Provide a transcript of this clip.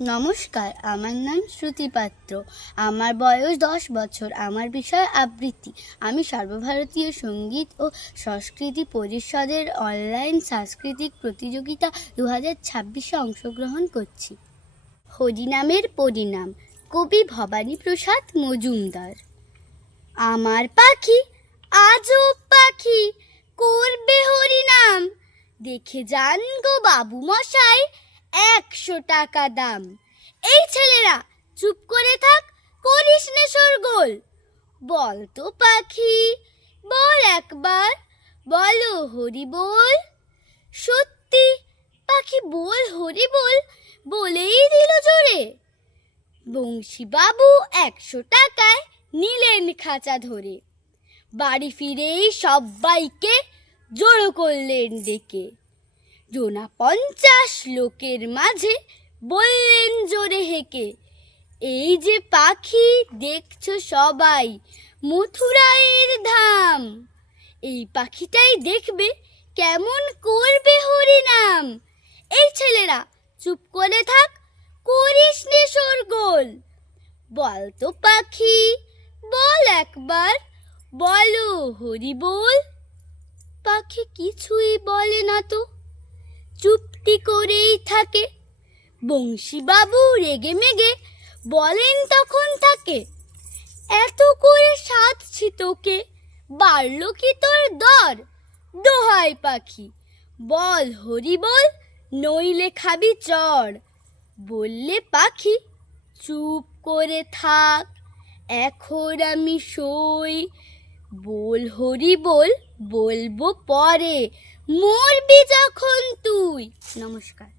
নমস্কার, আমার নাম শ্রুতি পাত্র। আমার বয়স 10 বছর। আমার বিষয় আবৃত্তি। আমি সর্বভারতীয় সঙ্গীত ও সংস্কৃতি পরিষদের অনলাইন সাংস্কৃতিক প্রতিযোগিতা 2026-এ অংশগ্রহণ করছি। হরিনামের পরিণাম, কবি ভবানীপ্রসাদ মজুমদার। আমার পাখি আজব পাখি, করবে হরিনাম, দেখে যান গো বাবু মশাই, 100 টাকা দাম। এই ছেলেরা চুপ করে থাক, করিস নে শোরগোল। বল তো পাখি, বল একবার, বলো হরি বল। সত্যি পাখি বল হরি বল, বলেই দিল জোরে। বংশী বাবু 100 টাকায় নিলেন খাঁচা ধরে। বাড়ি ফিরেই সবাইকে জড়ো করলেন ডেকে। জোনা 50 লোকের মাঝে বললেন জোরে হেঁকে, এই যে পাখি দেখছো সবাই, মথুরায়ের ধাম। এই পাখিটাই দেখবে কেমন করবে হরিনাম। এই ছেলেরা চুপ করে থাক, করিস নে শোরগোল। বল তো পাখি, বল একবার, বলো হরি বল। পাখি কিছুই বলে না তো, চুপটি করেই থাকে। বংশী বাবু রেগে মেগে বলেন তখন তাকে, এত করে সাধছি তোকে, বাড়লো কি তোর দর? দোহাই পাখি, বল হরি বল, নইলে খাবি চড়। বললে পাখি, চুপ করে থাক, এখন আমি সই। বল হরি বল, বলবো পরে, মরবি যখন তুই। নমস্কার।